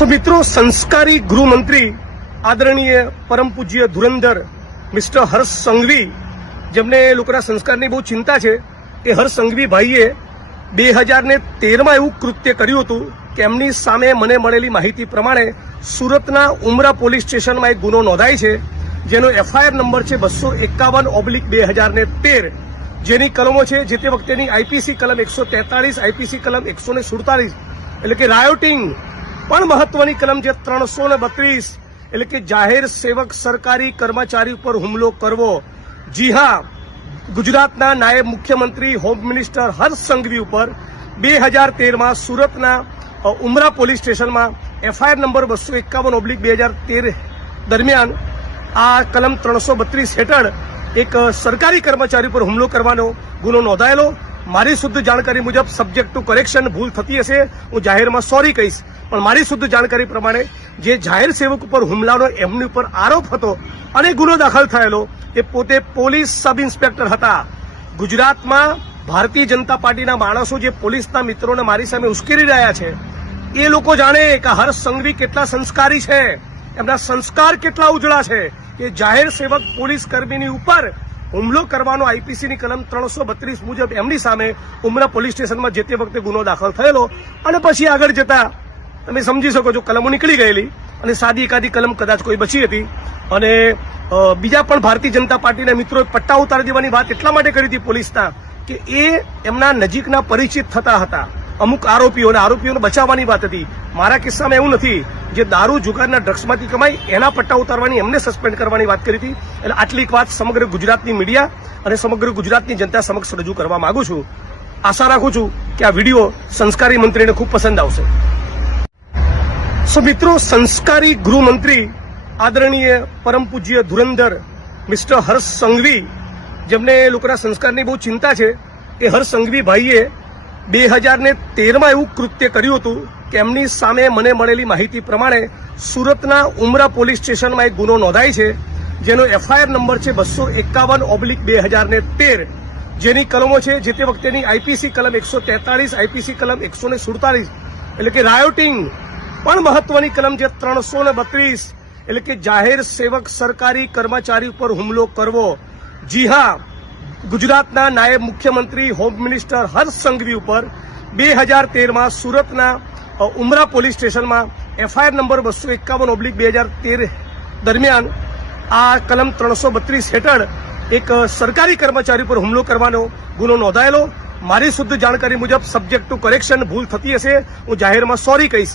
સો મિત્રો, સંસ્કારી ગૃહમંત્રી આદરણીય પરમ પૂજ્ય ધુરંધર મિસ્ટર હર્ષ સંઘવી, જેમને લોકોના સંસ્કારની બહુ ચિંતા છે, એ હર્ષ સંઘવી ભાઈએ બે હજાર ને તેરમાં એવું કૃત્ય કર્યું હતું કે એમની સામે મને મળેલી માહિતી પ્રમાણે સુરતના ઉમરા પોલીસ સ્ટેશનમાં એક ગુનો નોંધાય છે, જેનો એફઆઈઆર નંબર છે બસો એકાવન ઓબ્લિક બે હજાર ને તેર. જેની કલમો છે જે તે વખતેની આઈપીસી કલમ એકસો તેતાળીસ, આઈપીસી કલમ એકસો સુડતાલીસ એટલે કે રાયોટિંગ પણ મહત્વની કલમ છે ત્રણસો ને બત્રીસ, એટલે કે જાહેર સેવક સરકારી કર્મચારી ઉપર હુમલો કરવો. જી હા, ગુજરાતના નાયબ મુખ્યમંત્રી, હોમ મિનિસ્ટર હર્ષ સંઘવી ઉપર બે હજાર તેરમાં સુરતના ઉમરા પોલીસ સ્ટેશનમાં એફઆઈઆર નંબર બસો એકાવન ઓબ્લિક બે હજાર તેર દરમિયાન આ કલમ ત્રણસો બત્રીસ હેઠળ એક સરકારી કર્મચારી પર હુમલો કરવાનો ગુનો નોંધાયેલો. મારી શુદ્ધ જાણકારી મુજબ સબ્જેક્ટ ટુ કરેક્શન ભૂલ થતી હશે, હું જાહેરમાં સોરી કહીશ. પણ મારી શુદ્ધ જાણકારી પ્રમાણે જે જાહેર સેવક ઉપર હુમલાનો એમની ઉપર આરોપ હતો અને ગુનો દાખલ થયેલો, એ પોતે પોલીસ સબ ઇન્સ્પેક્ટર હતા. ગુજરાતમાં ભારતીય જનતા પાર્ટીના માણસો જે પોલીસના મિત્રોને મારી સામે ઉશ્કેરી રહ્યા છે, એ લોકો જાણે કે હર્ષ સંઘવી કેટલા સંસ્કારી છે. એમના સંસ્કાર કેટલા ઉજળા છે એ જાહેર સેવક પોલીસ કર્મીની ઉપર હુમલો કરવાનો આઈપીસીની કલમ ત્રણસો બત્રીસ મુજબ એમની સામે ઉમરા પોલીસ સ્ટેશનમાં જે તે વખતે ગુનો દાખલ થયેલો અને પછી આગળ જતા તમે સમજી શકો છો કલમો નીકળી ગયેલી અને સાદી એકાદી કલમ કદાચ કોઈ બચી હતી. અને બીજા પણ ભારતીય જનતા પાર્ટીના મિત્રોએ પટ્ટા ઉતારી દેવાની વાત એટલા માટે કરી હતી પોલીસના કે એ એમના નજીકના પરિચિત થતા હતા. અમુક આરોપીઓને આરોપીઓને બચાવવાની વાત હતી. મારા કિસ્સામાં એવું નથી. જે દારૂ જુગારના ડ્રગ્સમાંથી કમાઈ, એના પટ્ટા ઉતારવાની, એમને સસ્પેન્ડ કરવાની વાત કરી હતી. એટલે આટલી વાત સમગ્ર ગુજરાતની મીડિયા અને સમગ્ર ગુજરાતની જનતા સમક્ષ રજૂ કરવા માંગુ છું. આશા રાખું છું કે આ વીડિયો સંસ્કારી મંત્રીને ખૂબ પસંદ આવશે. સો મિત્રો, સંસ્કારી ગૃહમંત્રી આદરણીય પરમ પૂજ્ય ધુરંધર મિસ્ટર હર્ષ સંઘવી, જેમને લોકોના સંસ્કારની બહુ ચિંતા છે, એ હર્ષ સંઘવી ભાઈએ બે હજાર તેરમાં એવું કૃત્ય કર્યું હતું કે એમની સામે મને મળેલી માહિતી પ્રમાણે સુરતના ઉમરા પોલીસ સ્ટેશનમાં એક ગુનો નોંધાય છે, જેનો એફઆઈઆર નંબર છે બસો એકાવન ઓબ્લિક બે હજાર ને તેર. જેની કલમો છે જે તે વખતેની આઈપીસી કલમ એકસો તેતાળીસ, આઈપીસી કલમ એકસો ને સુડતાલીસ એટલે કે રાયોટિંગ પણ મહત્વની કલમ છે ત્રણસો ને બત્રીસ, એટલે કે જાહેર સેવક સરકારી કર્મચારી ઉપર હુમલો કરવો. જી હા, ગુજરાતના નાયબ મુખ્યમંત્રી, હોમ મિનિસ્ટર હર્ષ સંઘવી ઉપર બે હજાર તેરમાં સુરતના ઉમરા પોલીસ સ્ટેશનમાં એફઆઈઆર નંબર બસો એકાવન ઓબ્લિક બે હજાર તેર દરમિયાન આ કલમ ત્રણસો બત્રીસ હેઠળ એક સરકારી કર્મચારી પર હુમલો કરવાનો ગુનો નોંધાયેલો. મારી શુદ્ધ જાણકારી મુજબ સબ્જેક્ટ ટુ કરેક્શન ભૂલ થતી હશે. હું જાહેરમાં સોરી કહીશ.